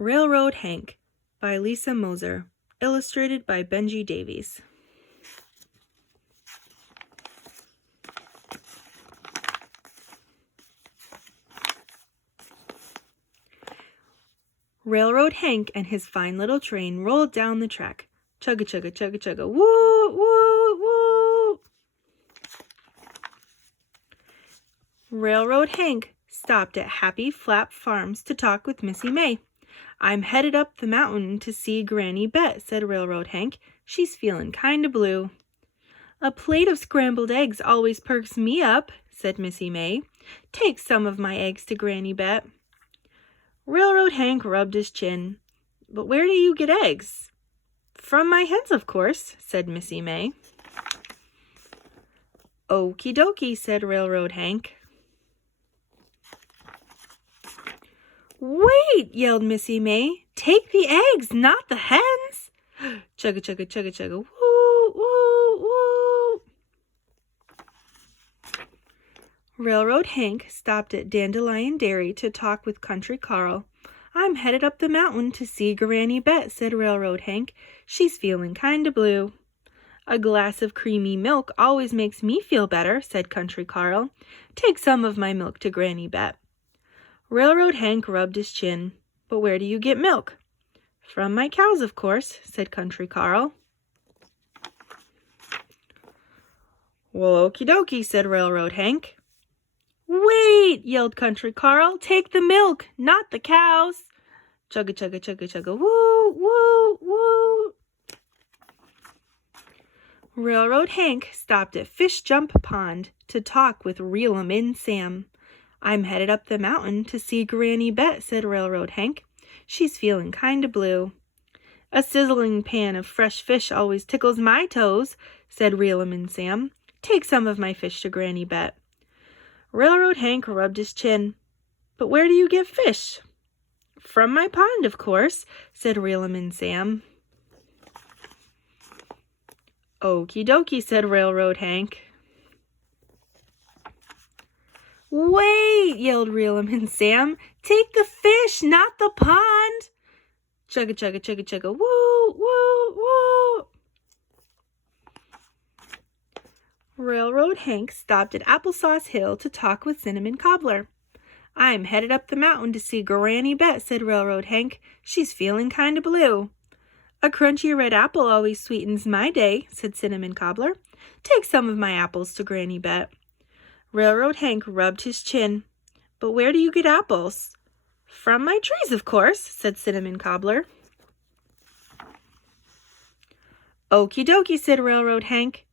Railroad Hank by Lisa Moser, illustrated by Benji Davies. Railroad Hank and his fine little train rolled down the track. Chugga chugga chugga chugga, woo woo woo. Railroad Hank stopped at Happy Flap Farms to talk with Missy May. "I'm headed up the mountain to see Granny Bet," said Railroad Hank. "She's feeling kinda blue." "A plate of scrambled eggs always perks me up," said Missy May. "Take some of my eggs to Granny Bet." Railroad Hank rubbed his chin. "But where do you get eggs?" "From my hens, of course," said Missy May. "Okie dokie," said Railroad Hank. "Wait!" yelled Missy May. "Take the eggs, not the hens!" Chugga chugga chugga chugga, woo woo woo. Railroad Hank stopped at Dandelion Dairy to talk with Country Carl. "I'm headed up the mountain to see Granny Bet," said Railroad Hank. "She's feeling kinda blue." "A glass of creamy milk always makes me feel better," said Country Carl. "Take some of my milk to Granny Bet." Railroad Hank rubbed his chin. "But where do you get milk?" "From my cows, of course," said Country Carl. "Well, okie dokie," said Railroad Hank. "Wait!" yelled Country Carl. "Take the milk, not the cows." Chugga chugga chugga chugga, woo woo woo. Railroad Hank stopped at Fish Jump Pond to talk with Reel-a-Min Sam. "I'm headed up the mountain to see Granny Bet," said Railroad Hank. "She's feeling kinda blue." "A sizzling pan of fresh fish always tickles my toes," said Reel-a-Min Sam. "Take some of my fish to Granny Bet." Railroad Hank rubbed his chin. "But where do you get fish?" "From my pond, of course," said Reel-a-Min Sam. "Okie dokie," said Railroad Hank. "Wait!" yelled Reel-a-Min Sam. "Take the fish, not the pond." Chugga chugga chugga chugga, woo woo woo. Railroad Hank stopped at Applesauce Hill to talk with Cinnamon Cobbler. "I'm headed up the mountain to see Granny Bet," said Railroad Hank. "She's feeling kinda blue." "A crunchy red apple always sweetens my day," said Cinnamon Cobbler. "Take some of my apples to Granny Bet." Railroad Hank rubbed his chin. "But where do you get apples?" "From my trees, of course," said Cinnamon Cobbler. "Okie dokie," said Railroad Hank.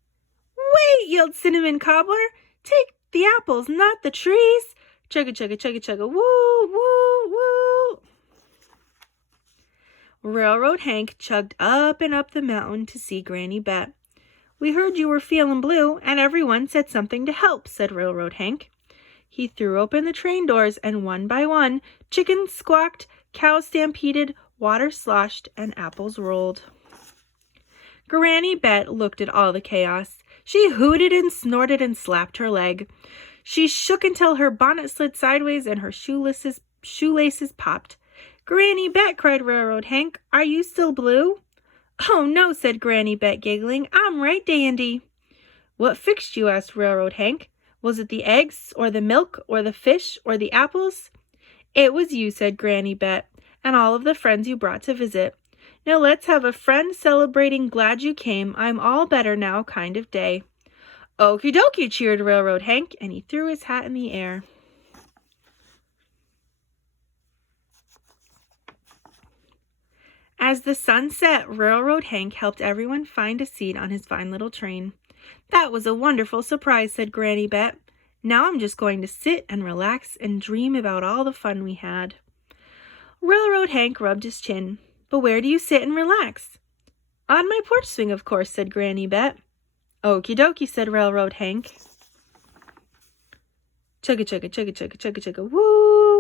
"Wait!" yelled Cinnamon Cobbler. "Take the apples, not the trees." Chugga chugga chugga chugga, woo woo woo. Railroad Hank chugged up and up the mountain to see Granny Bet. "We heard you were feeling blue, and everyone said something to help," said Railroad Hank. He threw open the train doors, and one by one, chickens squawked, cows stampeded, water sloshed, and apples rolled. Granny Bet looked at all the chaos. She hooted and snorted and slapped her leg. She shook until her bonnet slid sideways and her shoelaces popped. "Granny Bet," cried Railroad Hank, "are you still blue?" "Oh, no," said Granny Bet, giggling. "I'm right dandy." "What fixed you?" asked Railroad Hank. "Was it the eggs, or the milk, or the fish, or the apples?" "It was you," said Granny Bet, "and all of the friends you brought to visit. Now let's have a friend celebrating glad you came, I'm all better now kind of day." "Okie dokie," cheered Railroad Hank, and he threw his hat in the air. As the sun set, Railroad Hank helped everyone find a seat on his fine little train. "That was a wonderful surprise," said Granny Bet. "Now I'm just going to sit and relax and dream about all the fun we had." Railroad Hank rubbed his chin. "But where do you sit and relax?" "On my porch swing, of course," said Granny Bet. "Okie dokie," said Railroad Hank. Chugga chugga chugga chugga chugga chugga, woo